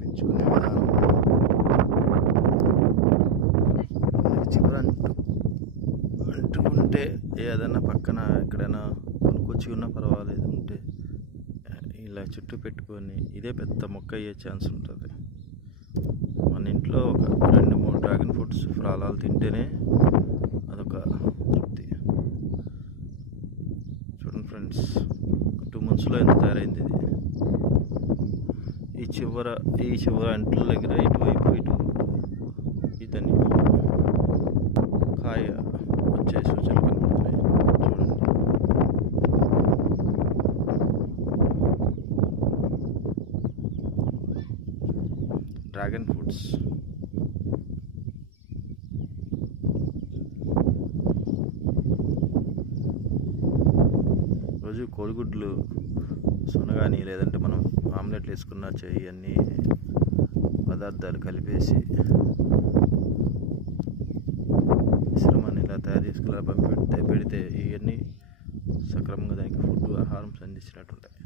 పెంచుకునే విధానం. చివర అంటూ ఉంటే ఏదైనా పక్కన ఎక్కడైనా కొనుక్కొచ్చి ఉన్నా పర్వాలేదు ఉంటే ఇలా చుట్టూ పెట్టుకొని ఇదే పెద్ద మొక్క అయ్యే ఛాన్స్ ఉంటుంది. మన ఇంట్లో ఒక 2-3 డ్రాగన్ ఫ్రూట్స్ ఫలాలు తింటేనే అదొక తృప్తి. చూడండి ఫ్రెండ్స్, 2 monthsలో ఎంత తయారైంది ఇది. ఈ చివర అంట్ల దగ్గర ఇటు ఇదని కాయ వచ్చే సూచనలు కనబడుతున్నాయి. చూడండి, డ్రాగన్ ఫ్రూట్స్. రోజు కోడిగుడ్లు సొనగాని లేదంటే మనం ఆమ్లెట్లు వేసుకున్న చెయ్యి అన్ని పదార్థాలు కలిపేసి మిశ్రమాన్ని ఇలా తయారు చేసుకుని పెడితే ఇవన్నీ సక్రమంగా దానికి ఆహారం అందించినట్టు ఉంటాయి.